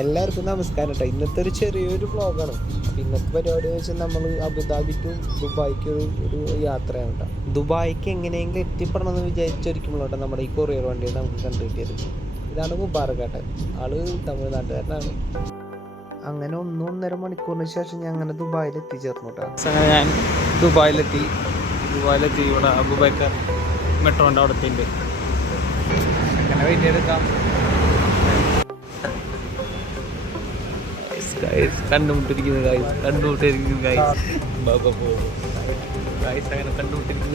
എല്ലാവർക്കും നമസ്കാരം കേട്ടോ. ഇന്നത്തെ ഒരു ചെറിയൊരു വ്ളോഗാണ്. അപ്പോൾ ഇന്നത്തെ പരിപാടി എന്ന് വെച്ചാൽ നമ്മൾ അബുദാബി ടു ദുബായ്ക്ക് ഒരു യാത്രയാണ് കേട്ടോ. ദുബായ്ക്ക് എങ്ങനെയെങ്കിലും എത്തിപ്പെടണമെന്ന് വിചാരിച്ചൊരിക്കുമ്പോഴാണ് നമ്മുടെ ഈ കൊറിയർ വണ്ടി നമുക്ക് കണ്ടുകിട്ടിയത്. ഇതാണ് മുബാറക്കാട്ടെ, ആള് തമിഴ്നാട്ടുകാരനാണ്. അങ്ങനെ 1.5 മണിക്കൂറിന് ശേഷം ഞാൻ അങ്ങനെ ദുബായിൽ എത്തിച്ചേർന്നു കേട്ടോ. അങ്ങനെ ഞാൻ ദുബായിലെത്തി ഇവിടെ അബൂബക്കർ മെട്രോൻ്റെ അവിടെ എത്തിയിട്ടുണ്ട്. അങ്ങനെ വെയിറ്റ് ചെയ്തെടുക്കാം. കണ്ടുമുട്ടിരിക്കുന്നു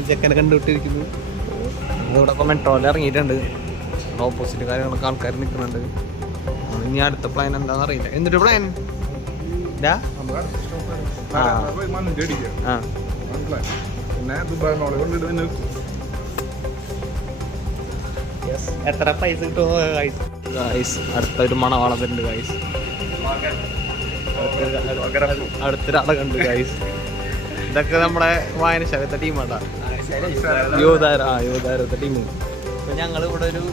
ചെക്കനെ കണ്ടുമുട്ടിരിക്കുന്നു. ഇവിടെ ഇപ്പോൾ മെട്രോയിൽ ഇറങ്ങിയിട്ടുണ്ട്. ഓപ്പോസിറ്റ് കാര്യങ്ങളൊക്കെ ആൾക്കാർ നിൽക്കുന്നുണ്ട്. ഇനി അടുത്ത പ്ലാൻ എന്താണെന്ന് അറിയില്ല. എന്നിട്ട് പ്ലാൻ എത്ര പൈസ കിട്ടുമോ ഗൈസ്? അടുത്തൊരു മണവാളം വരുന്നുണ്ട് ഗൈസ്. അടുത്തൊരാളെ കണ്ടു ഗൈസ്. ഇതൊക്കെ നമ്മുടെ വായനശാലത്തെ ടീമാട്ടാ, യുവതാരത്തെ ടീം. ഇപ്പൊ ഞങ്ങൾ ഇവിടെ ഒരു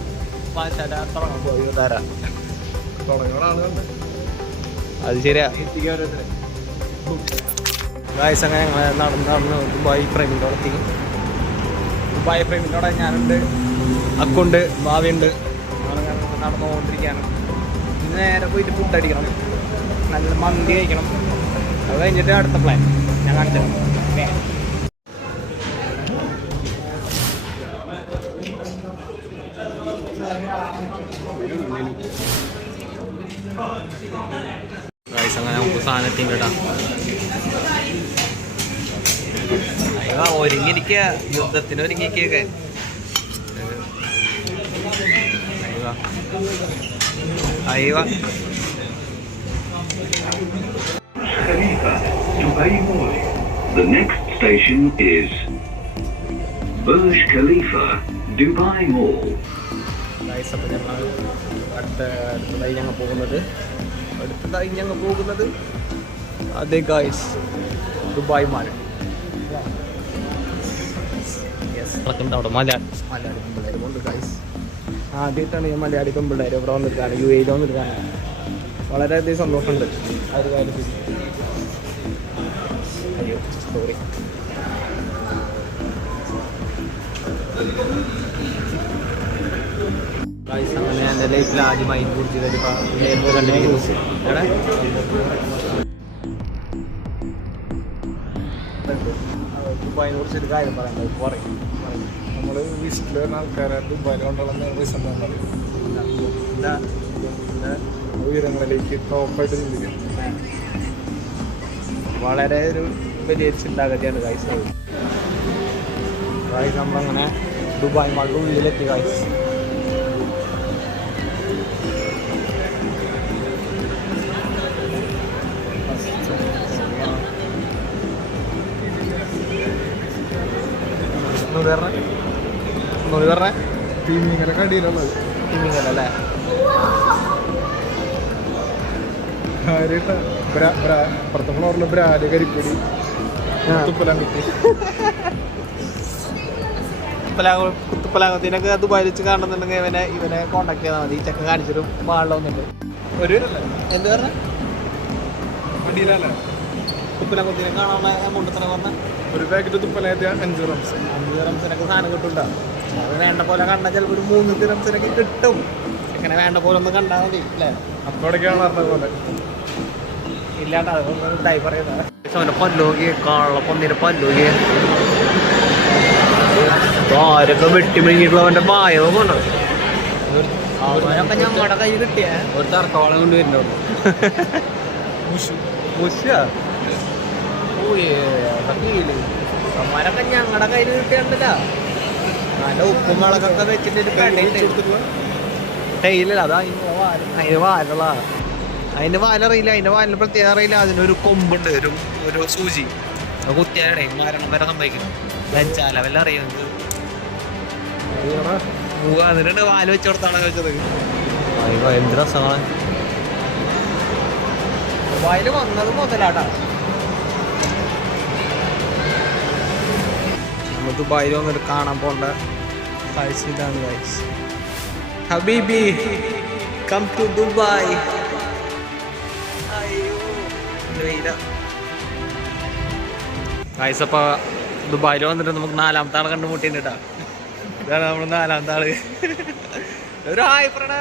വായനശാല തുടങ്ങാൻ പോയി. യുവതാര അത് ശരിയാ ഗൈസ്. അങ്ങനെ ഞങ്ങൾ നടന്ന് ദുബായ് ഫ്രെയിമിൻ്റെ അവിടെ എത്തി. ദുബായ് ഫ്രെയിമിൻ്റെ അവിടെ ഞാനുണ്ട്, അക്കുണ്ട്, ഭാവിയുണ്ട്. നടന്നുകൊണ്ടിരിക്കുകയാണ്. ഇന്ന് നേരെ പോയിട്ട് ഫുഡ് അടിക്കണം, നല്ല മന്തി കഴിക്കണം. അത് കഴിഞ്ഞിട്ട് അടുത്ത പ്ലാൻ ഞാൻ കാണിച്ചു. ഗൈസ് അങ്ങനെ നമുക്ക് സാധനം എത്തിയും കേട്ടാ. അയ്യോ ഒരുങ്ങിയിരിക്കുക, യുദ്ധത്തിന് ഒരുങ്ങിയിരിക്കുകയൊക്കെ. അയ്യോ Khalifa, Dubai Mall. The next station is Burj Khalifa, Dubai Mall. Guys അപ്പോൾ അടുത്തതായി ഞങ്ങൾ പോകുന്നത് അതെ ഗൈസ്, ദുബായ് മാൾ. നടക്കുന്നുണ്ട് അവിടെ മലയാളി പെമ്പിള്ളേർ കൊണ്ട് ഗൈസ്. ആദ്യമായിട്ടാണ് ഞാൻ മലയാളി പെമ്പിള്ളേർ ഇവിടെ വന്നിട്ടാണ്, യു എയിൽ വന്നിട്ടാണ്. വളരെയധികം സന്തോഷമുണ്ട് ആ ഒരു കാര്യത്തിൽ. അയ്യോ സോറി. ഗൈസ് അങ്ങനെ എൻ്റെ ലൈഫിൽ ആദ്യമായി കുറിച്ച് കണ്ടിരിക്കുന്നു. ദുബായിനെ കുറിച്ചൊരു കാര്യം പറയാൻ പറയും. നമ്മൾ വിസിറ്റിൽ വരുന്ന ആൾക്കാരെ ദുബായിൽ കൊണ്ടുള്ള റീസൺ എന്താ ഉയരങ്ങളിലേക്ക് ടോപ്പായിട്ട് ചിന്തിക്കും. വളരെ ഒരു വലിയ ചിന്താഗതിയാണ് ഗൈസ്. ഗൈസ് നമ്മളങ്ങനെ ദുബായ് മാളിൻ്റെ ഉള്ളിലെത്തി ഗൈസ്. ടീമിങ്ങലൊക്കെ അടിയിലുള്ളത് ടീമിങ്ങല്ലേ അപ്പുറത്തെ ഫ്ലോറിൽ ബ്രാല് കരിപ്പൊടി കുത്തുപ്പലാകത്തിനൊക്കെ ദുബായിൽ വെച്ച് കാണുന്നുണ്ടെങ്കിൽ ഇവനെ കോണ്ടാക്ട് ചെയ്താൽ മതി. ചെക്കൻ കാണിച്ചൊരു മാളിൽ വന്നിട്ട് ഒരു എന്ത് പറഞ്ഞ കുത്തുപ്പലാകത്തിനെ കാണാനുള്ള എമൗണ്ട് എത്ര പറഞ്ഞ? ഒരു പാക്കറ്റ് തുപ്പലായത് 5 റംസ്. 5 റംസിനൊക്കെ സാധനം കിട്ടുണ്ടോ? അത് വേണ്ട പോലെ കണ്ടാൽ ചിലപ്പോൾ ഒരു 3 റംസിനൊക്കെ കിട്ടും. ചെക്കനെ വേണ്ട പോലെ ഒന്ന് കണ്ടാൽ മതി അല്ലേ? അപ്പോഴൊക്കെയാണ് പറഞ്ഞ പോലെ ഇല്ലാണ്ട് അതൊന്നും ഇതായി പറയുന്നത്. അവനെ പല്ലോകി കാണുള്ള പൊന്നിനെ പല്ലോകി ആരൊക്കെ വെട്ടി മെഴുകിയിട്ടുള്ളവൻ്റെ പായൊക്കെ അവനൊക്കെ ഞങ്ങളുടെ കൈ കിട്ടിയ ഒരു തർക്കോളം കൊണ്ട് വരുന്നുണ്ട്. അവന്മാരൊക്കെ ഞങ്ങളുടെ കയ്യിൽ കിട്ടിയുണ്ടല്ല. നല്ല ഉപ്പും മുളകൊക്കെ വെച്ചിട്ട് ടൈലല്ല. അത് അതിന് വാലുള്ള അതിൻ്റെ വാലറിയില്ല, അതിൻ്റെ വാലിന് പ്രത്യേകം അറിയില്ല. അതിനൊരു കൊമ്പുണ്ട്, ഒരു സൂചി കുത്തിയാലേ മരണം വരെ സംഭവിക്കണം. വെച്ചാല വല്ല അറിയാം അതിനുണ്ട്. വാല് വെച്ച് കൊടുത്താണ് ചോദിച്ചത്. എന്ത് രസമാണ് വായില് വന്നത് മുതലാട്ടാ. നമ്മൾ ദുബായിൽ വന്നിട്ട് കാണാൻ പോകേണ്ട കാഴ്ച ഇതാണ് ഗൈസ്. ഹബീബി കം ടു ദുബായ്. വെയില ഗൈസ്. അപ്പോൾ ദുബായിൽ വന്നിട്ട് നമുക്ക് 4ാമത്തെ ആളെ കണ്ടുമുട്ടിണ്ട് കേട്ടോ. ഇതാണ് നമ്മൾ 4ാമത്തെ ആള്. ഒരു ഹായ് പറടാ.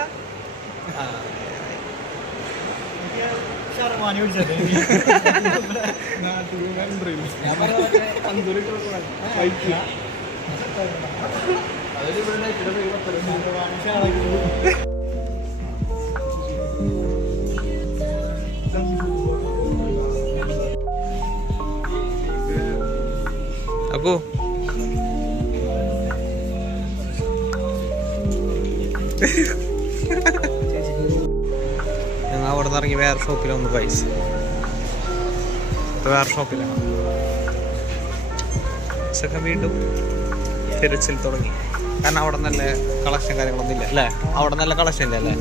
അപ്പോ ഞങ്ങൾ അവിടെ നിന്ന് ഇറങ്ങി വേറെ ഷോപ്പിലൊന്ന് പൈസ വേറെ ഷോപ്പിലാണ്. വീണ്ടും തിരച്ചിൽ തുടങ്ങി. കാരണം അവിടെ നല്ല കളക്ഷൻ കാര്യങ്ങളൊന്നും ഇല്ല അല്ലേ? അവിടെ നല്ല കളക്ഷൻ ഇല്ല അല്ലേ?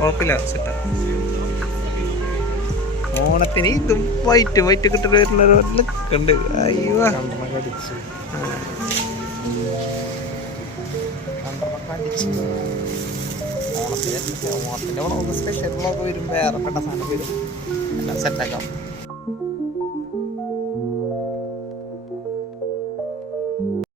കുഴപ്പമില്ല, സെറ്റാ. ഓണത്തിന് ഇതും വൈറ്റ് കിട്ടുന്ന വരുന്ന ഒരു ലുക്ക് ഉണ്ട്. അയ്യോ, ഓണത്തിന്റെ സ്പെഷ്യൽ വ്ളോഗ് വരും, വേറെ പെട്ട സാധനം വരും, എല്ലാം സെറ്റാക്കാം.